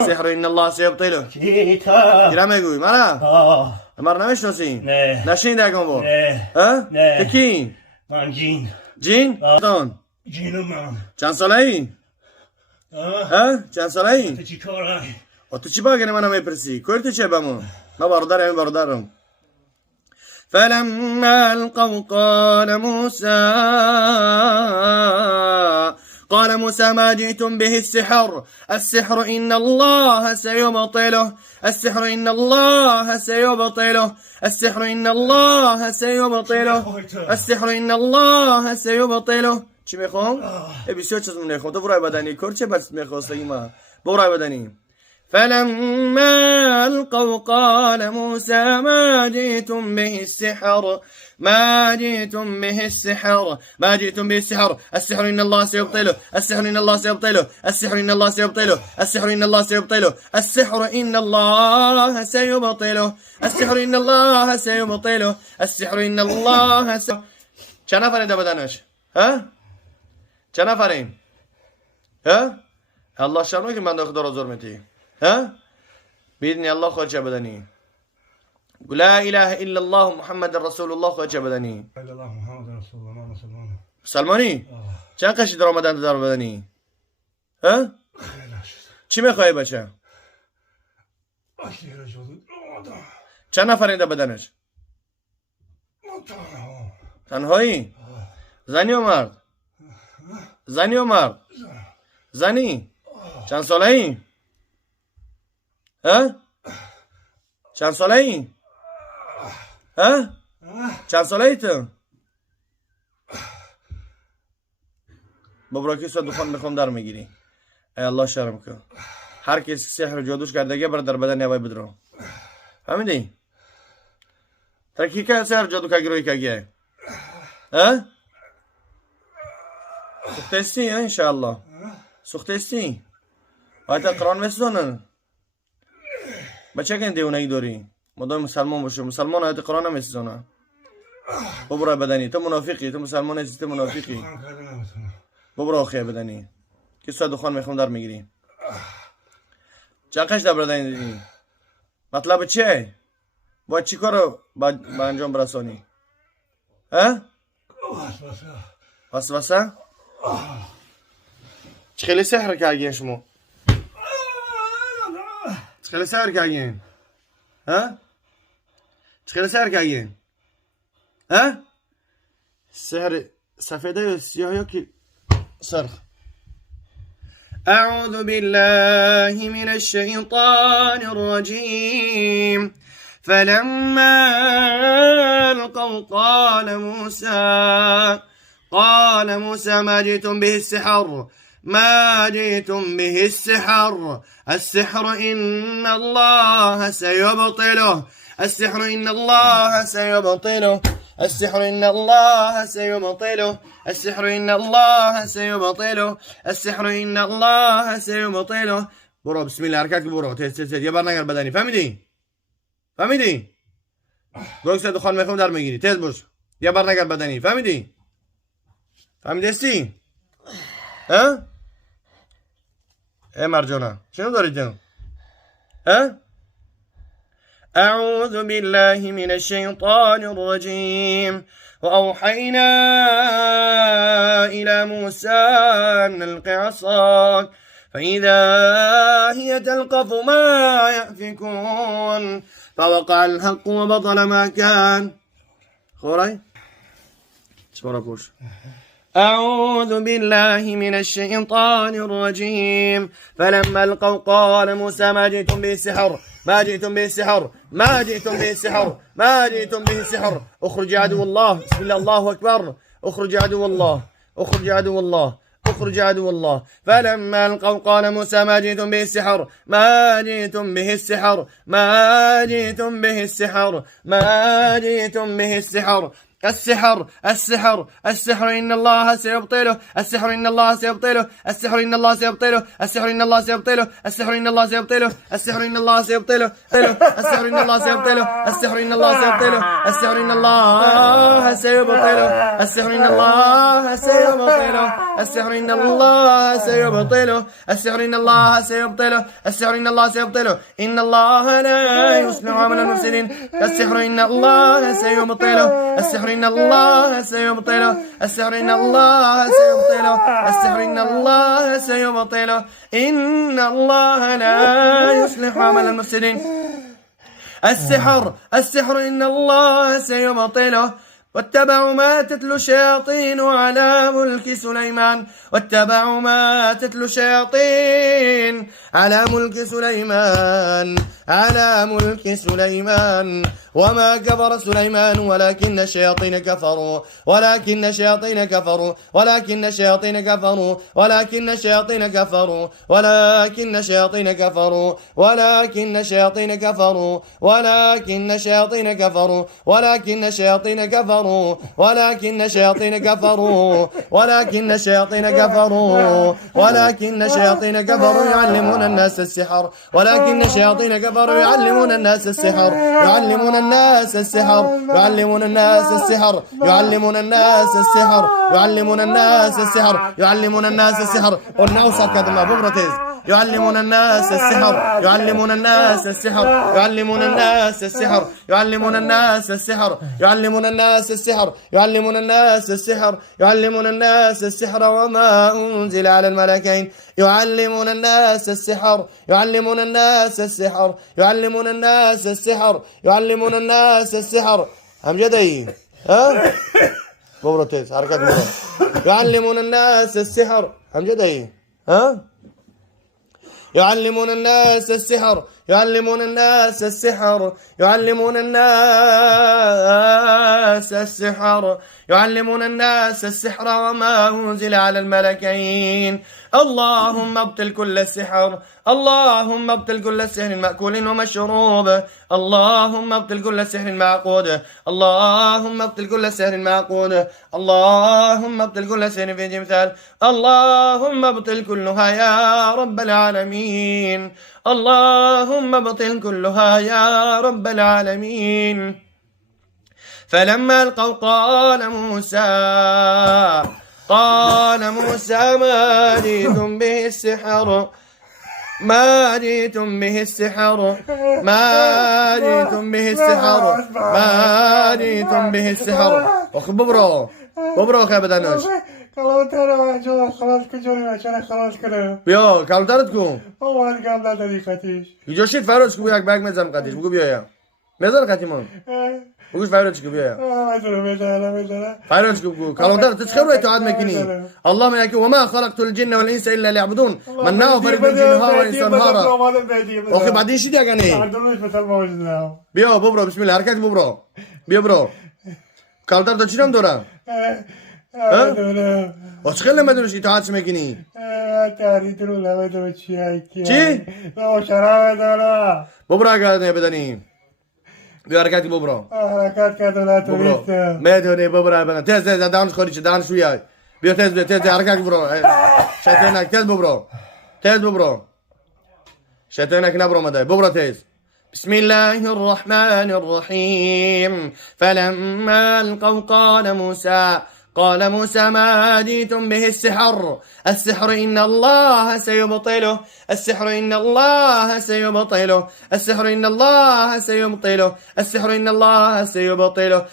السحر إن الله سيبطله. كيتا دیرم میگوی مرا آه مرا نمیشناسین؟ نه. نشین دکم بار. نه. ها؟ نه. تکین من جین جین تون جینو من چند ساله ای؟ ها؟ چند ساله ای؟ تو چی کاره؟ تو چی باگنی منو میپرسی؟ کورتی چه بمون؟ ما برادرم فلما القوا قال موسى ما جئتم به السحر إن الله سيبطله السحر إن الله سيبطله السحر إن الله سيبطله السحر إن الله سيبطله چی میخوام؟ بسیار چیز میخوام تو برای بدنی کار چه بس میخواستگی ما برای بدنی فلما القوا قال موسى ما جئتم به السحر ما جئتم به السحر السحر إن الله سيبطله السحر إن الله سيبطله السحر إن الله سيبطله السحر إن الله سيبطله السحر إن الله سيبطله السحر إن الله سيبطله السحر إن الله چند نفرین در بدنش؟ ها؟ چند نفرین؟ ها؟ الله شرمه که من در خدا را زور میتی ها؟ بیدنی الله خود چه بدنی لا اله الا الله محمد رسول الله خود چه بدنی الله محمد رسول الله مسلمان سلمانی؟ چند قشی در آمدن در بدنی؟ ها؟ چی میخوایی بچه؟ چند نفرین در بدنش؟ تنهایی؟ زنی و مرد؟ زنی و مرد؟ زنی؟ چند ساله ای؟ ها؟ چند ساله ای؟ ها؟ چند ساله ای تو؟ ببراکی سو دخان میخوام در میگیری ای الله شرم کن هر کسی سحر جادوش کردگه بر در بدن یوای بدرو فهمیدی؟ ترکی که سحر جادو که گروهی که گیه ها؟ سخته استی انشاءالله سخته استی باید قرآن میسونن بچه که دیونهی داری مدام مسلمان باشه مسلمان آیت قرآن هم میسونه ببرای بدنی تو منافقی تو مسلمان هستی تو منافقی ببرای خیه بدنی که ساعت دخان میخوام در میگیری چقش در بدنی دیدی مطلب چیه باید چی کارو با انجام برسانی ها وسوسه چه خیلی سحر کردین شما چه خیلی سحر کردین ها چه خیلی سحر کردین ها سحر سفیده یا سیاه یا که سرخ أعوذ بالله من الشيطان الرجيم فلما ألقوا قال موسى ما جئتم به السحر إن الله سيبطله السحر إن الله سيبطله السحر إن الله سيبطله السحر إن الله سيبطله السحر إن الله سيبطله برو بسم الله حرکت که برو تست یه بار نگر بدنی فهمیدی گوش دخان میخوام در میگیری تست باش یه بار نگر بدنی فهمیدی ها ای مرجانه چنو داری تو ها أعوذ بالله من الشيطان الرجيم وأوحينا إلى موسى أن ألق عصاك فإذا هي تلقف ما يأفكون فوقع الحق وبطل ما كان خوراي شكرا أعوذ بالله من الشيطان الرجيم فلما ألقوا قال موسى ما جئتم به السحر اخرج عدو الله بسم الله الله أكبر اخرج عدو الله فلما ألقوا قال موسى ما جئتم به السحر السحر السحر السحر إن الله سيبطله السحر إن الله سيبطله السحر إن الله سيبطله السحر إن الله سيبطله السحر إن الله سيبطله السحر إن الله سيبطله السحر إن الله سيبطله السحر إن الله سيبطله السحر إن الله سيبطله السحر إن الله سيبطله السحر إن الله سيبطله السحر إن الله سيبطله السحر إن الله سيبطله إن الله لا يصلح عمل المفسدين السحر إن الله سيبطله السحر إن الله سيبطله السحر إن الله سيبطله السحر إن الله سيبطله إن الله لا يصلح عمل المفسدين السحر السحر إن الله سيبطله واتبعوا ما تتلو الشياطين على ملك سليمان واتبعوا ما تتلو الشياطين على ملك سليمان وما كفر سليمان ولكن الشياطين كفروا ولكن الشياطين كفروا ولكن الشياطين كفروا ولكن الشياطين كفروا ولكن الشياطين كفروا ولكن الشياطين كفروا ولكن الشياطين كفروا ولكن الشياطين كفروا ولكن الشياطين كفروا ولكن الشياطين كفروا ولكن الشياطين كفروا يعلمون الناس السحر ولكن الشياطين كفروا يعلمون الناس السحر يعلمون الناس السحر يعلمون الناس السحر يعلمون الناس السحر يعلمون الناس السحر يعلمون الناس السحر والناس كذا ببرتز يعلمون الناس السحر يعلمون الناس السحر يعلمون الناس السحر يعلمون الناس السحر يعلمون الناس السحر يعلمون الناس السحر يعلمون الناس السحر وما أنزل على الملكين يعلمون الناس السحر يعلمون الناس السحر يعلمون الناس السحر يعلمون الناس السحر هم جدي ها ببرتز حركات مرة يعلمون الناس السحر هم جدي ها يعلمون الناس السحر يعلمون الناس السحر يعلمون الناس السحر يعلمون الناس السحر وما أنزل على الملكين اللهم ابطل كل السحر اللهم ابطل كل سحر مأكول ومشروب اللهم ابطل كل سحر معقود اللهم ابطل كل سحر معقود اللهم ابطل كل سحر في جمثال اللهم ابطل كلها يا رب العالمين اللهم ابطل كلها يا رب العالمين فلما القوا قال موسى ما جئتم به السحر ما جئتم به السحر ما جئتم به السحر ما جئتم به السحر اخ ببرو خبدانوش خلاص کجوری چرا خلاص کنم بیا کلمترت کن اول کلمتر داری خطیش یجوشید فراز کو یک بگ میزنم قدیش بگو بیا میزن قدیمون بگوش فراز کو بیا فراز کو بگو کلمتر تسخر اطاعت میکنی الله میگه وما خلقت الجن والانس الا ليعبدون من ناو فرق بين الجن والانسان هارا اخي بعدين شو دیگه نه بیا ببرو بسم الله حرکت ببرو بیا برو کلمتر تو چیرم دورم وش خیلی مدونش اطاعت میکنی چی؟ ببرو اگر نبدنی بیا حرکتی ببرو حرکت کردن میدونی ببرو تیز دانش خوری چه دانش روی بیا تیز حرکت ببرو شیطانک تیز ببرو شیطانک نبرو مده ببرو تیز بسم الله الرحمن الرحيم فلما القوا قال موسى ما جئتم به السحر إن الله سيبطله السحر إن الله سيبطله السحر إن الله سيبطله السحر إن الله سيبطله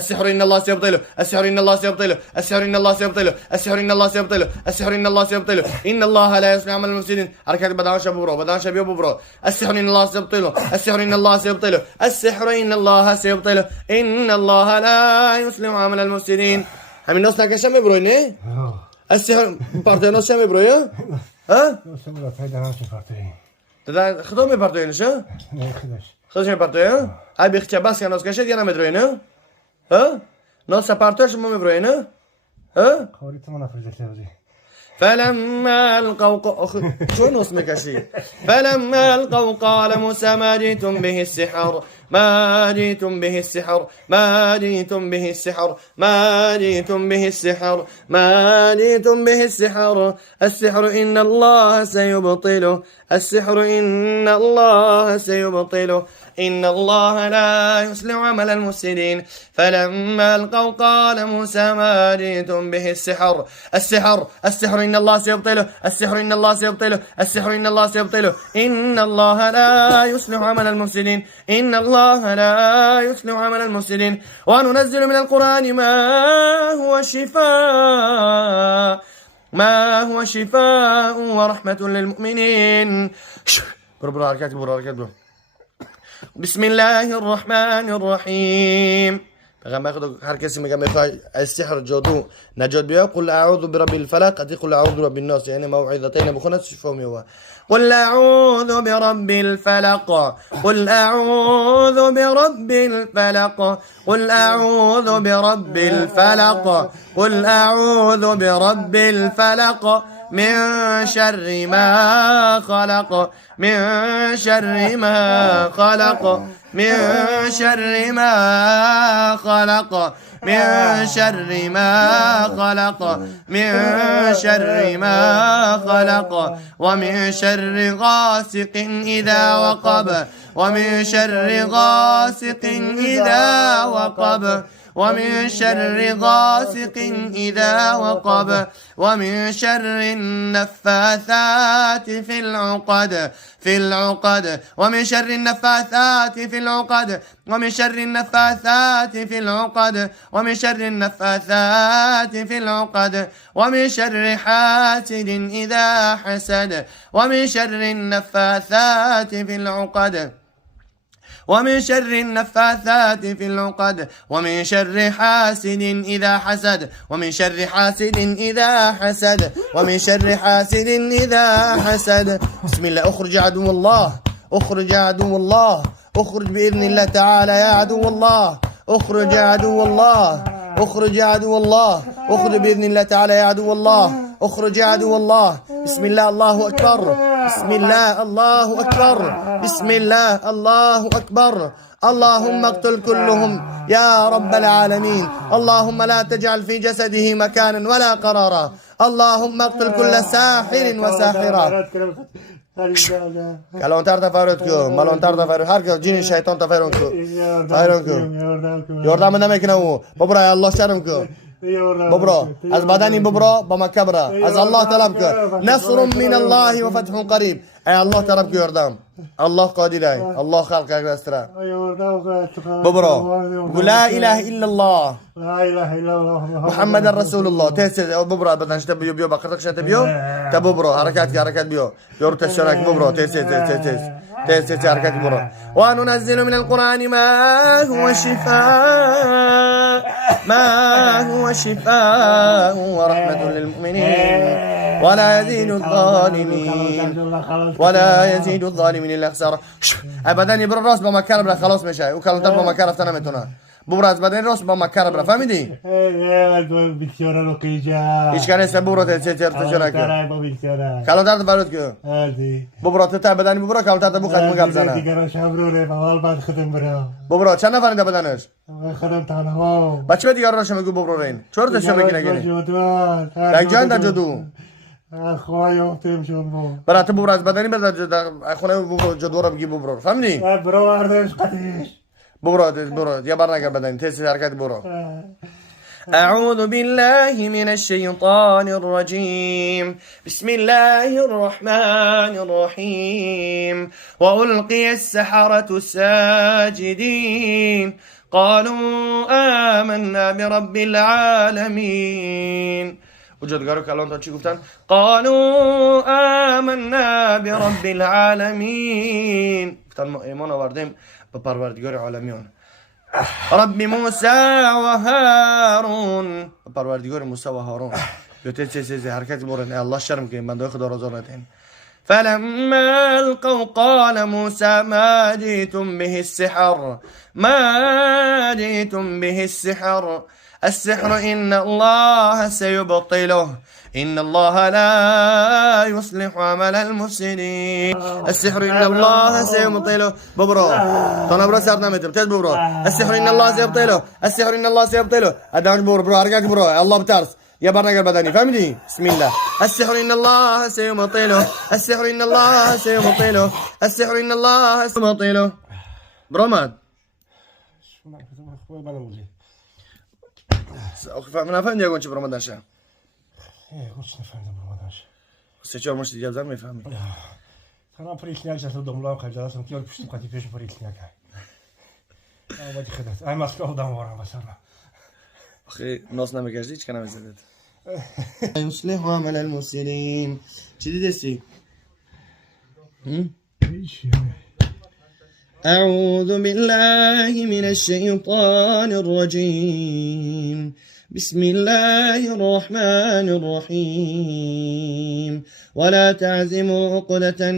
السحر إن الله سيبطله السحر إن الله سيبطله السحر إن الله سيبطله السحر إن الله سيبطله السحر إن الله سيبطله إن الله لا يصلح عمل المفسدين حركات بدان شبيو ببرو السحر إن الله سيبطله السحر إن الله سيبطله السحر إن الله سيبطله إن الله لا يصلح عمل المفسدين همین ناس نکشم ببروی نه؟ السحر پارتای ناس شم ببروی ها؟ خدا می پارتای نشه؟ نه خودش می پارتای ای بیخچه بس که ناس کشید یا نمیدروی نه؟ ها؟ ناس پارتایش ما میبروی نه؟ ها؟ خوریت ما نفرزشته بودی فلما القوا شو نص مكشي فلما القوا قال موسى ما جئتم به السحر ما جئتم به السحر ما جئتم به السحر ما جئتم به السحر ما جئتم به السحر السحر إن الله سيبطله السحر إن الله سيبطله إن الله لا يصلح عمل المفسدين فلما ألقوا قال موسى ما جئتم به السحر السحر إن الله سيبطله السحر إن الله سيبطله السحر إن الله سيبطله إن الله لا يصلح عمل المفسدين إن الله لا يصلح عمل المفسدين وننزل من القرآن ما هو شفاء ورحمة للمؤمنين. بسم الله الرحمن الرحيم. هر کسی میگه میخوای از سحر جادو نجات بیا قل اعوذ برب الفلق ادي قل اعوذ برب الناس يعني موعظتين بخونت شفا میوا قل اعوذ برب الفلق قل اعوذ برب الفلق قل اعوذ برب الفلق قل اعوذ برب الفلق من شر ما خلق من شر ما خلق من شر ما خلق من شر ما خلق من شر ما خلق ومن شر غاسق إذا وقب ومن شر غاسق إذا وقب ومن شر غاسق إذا وقب ومن شر النفاثات في العقد ومن شر النفاثات في العقد ومن شر النفاثات في العقد ومن شر النفاثات في العقد ومن شر حاسد إذا حسد ومن شر النفاثات في العقد ومن شر النفاثات في العقد ومن شر حاسد إذا حسد ومن شر حاسد إذا حسد ومن شر حاسد إذا حسد. بسم الله. اخرج عدو الله اخرج عدو الله اخرج بإذن الله تعالى يا عدو الله اخرج عدو الله اخرج عدو الله اخرج بإذن الله تعالى يا عدو الله اخرج عدو الله. بسم الله الله أكبر بسم الله الله أكبر بسم الله الله أكبر. اللهم اقتل كلهم يا رب العالمين. اللهم لا تجعل في جسده مكانا ولا قرارا. اللهم اقتل كل ساحر وساحرة. کلانتر تفرد کو ملانتر تفرد هر که جین شیطان تفرد کو یاردم نمیکنه او ببرای الله شرم کو ببرا از بدنی ببرا با مکه برا از الله طلب کن نصر من الله و فتح قریب. ای الله طلب که یاردم الله قادره الله خلق اگرستره ببرا قل لا اله الا الله لا اله الا الله محمد رسول الله. تست ببرا بدنش تبیو بیو بقرتش تبیو تببرا حرکت بیو یارو تشارک ببرا تست حرکت ببرا. وننزل من القرآن ما هو شفاء ورحمة للمؤمنين ولا يزيد الظالمين إلا خسارة. بدنی بر راست با مکر بر خلاص میشه او کلانتر با مکر رفتن نمیتونه. ببر از بدن راست با مکر بر فهمیدی؟ هیچ کنه است ببر تشارک کلانتر برات که ببر تا بدنی ببر کلانتر تو خدمت گپ زنه ببر چند نفر ده بدنش خدم تنها بچه دیگه راش میگو ببر این چرا تشو میگی نگی یک جان در جدو برات ببر از بدنی بر خونه ببر جدو رو بگی ببر فهمیدی؟ برو وردش قدیش برو یا بر نگر بدنی تست حرکت برو. أعوذ بالله من الشيطان الرجيم بسم الله الرحمن الرحيم وألقي السحرة ساجدين قالوا آمنا برب العالمين. وجدگارو کلان تا چی گفتن؟ قالوا آمنا برب العالمين گفتن ما ایمان آوردیم به پروردگار عالمیان. رب موسی و هارون پروردگار موسی و هارون. دو چیز حرکت برن الله شرم که بنده خدا رضا ندین. فلما القوا قال موسى ما جئتم به السحر السحر إن الله سيبطله إن الله لا يصلح عمل المفسدين السحر إن الله سيبطله ببرو طنا برو سارنا متر تز ببرو السحر إن الله سيبطله السحر إن الله سيبطله أدانش برو أرجعك برو الله بترس يا برنامج البدني فهمتي بسم الله السحر إن الله سيبطله السحر إن الله سيبطله السحر إن الله سيبطله برماد من فهمت يا كونش برمضان شا كنتش نفهم رمضان. سيجور مش تجاب زمان ما يفهمي أنا بريت لياك جالس أدوم لا وخرج جالس نتيار كشتم قتي فيش بريت لياك هاي بدي خدت أنا ماسك أخدام ورا بس أنا أخي نصنا مكاجديش كنا مزدت يصلح عمل المفسدين تدي دسي أعوذ بالله من الشيطان الرجيم بسم الله الرحمن الرحيم ولا تعزموا عقدة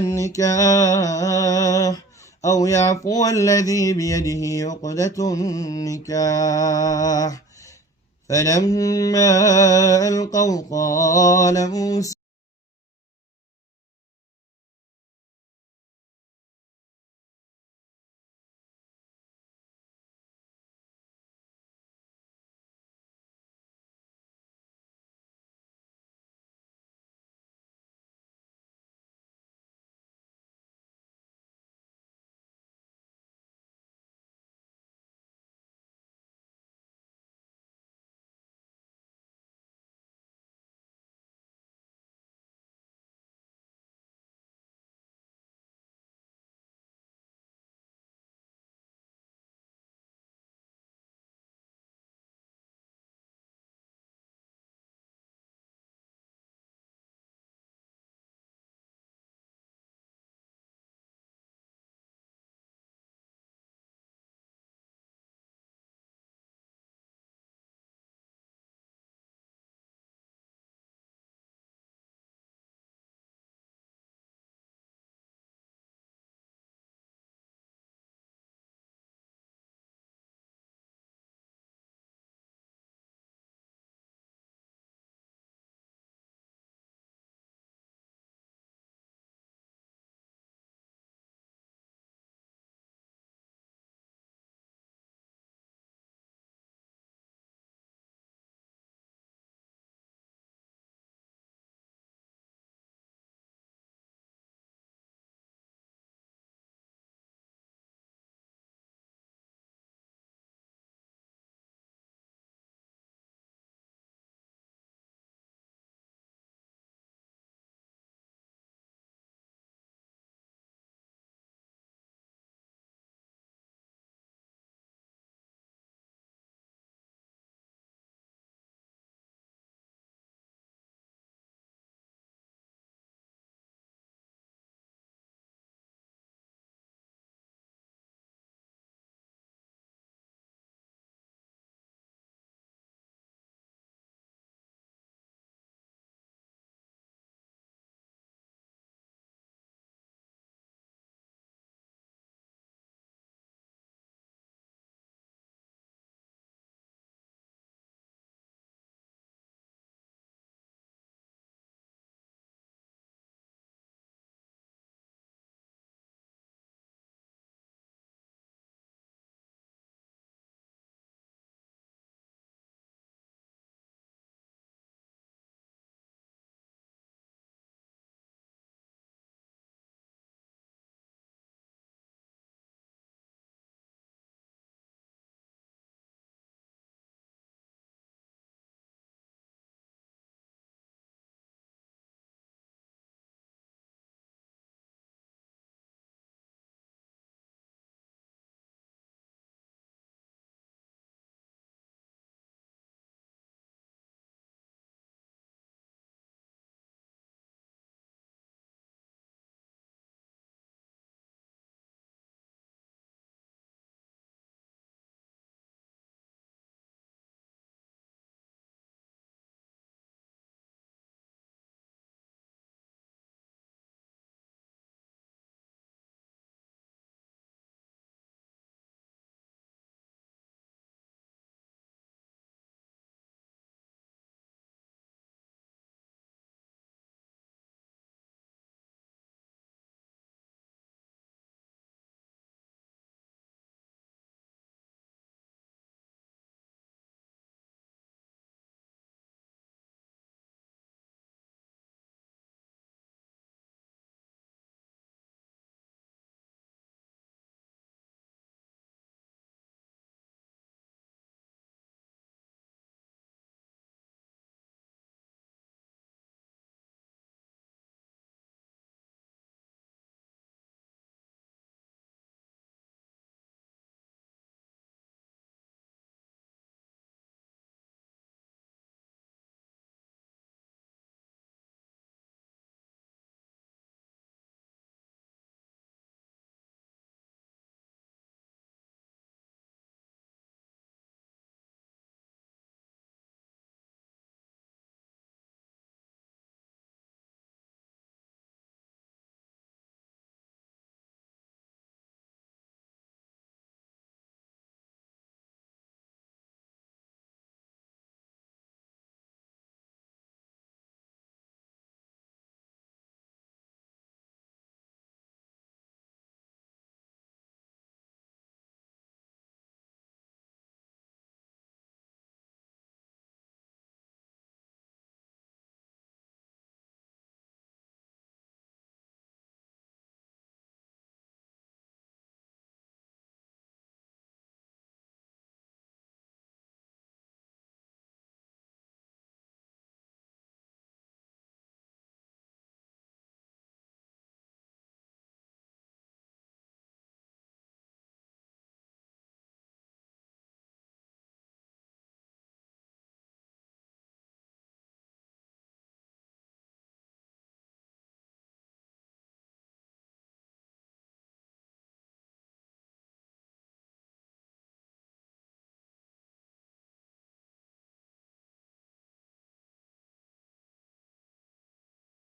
النكاح أو يعفو الذي بيده عقدة النكاح فلما ألقوا قال موسى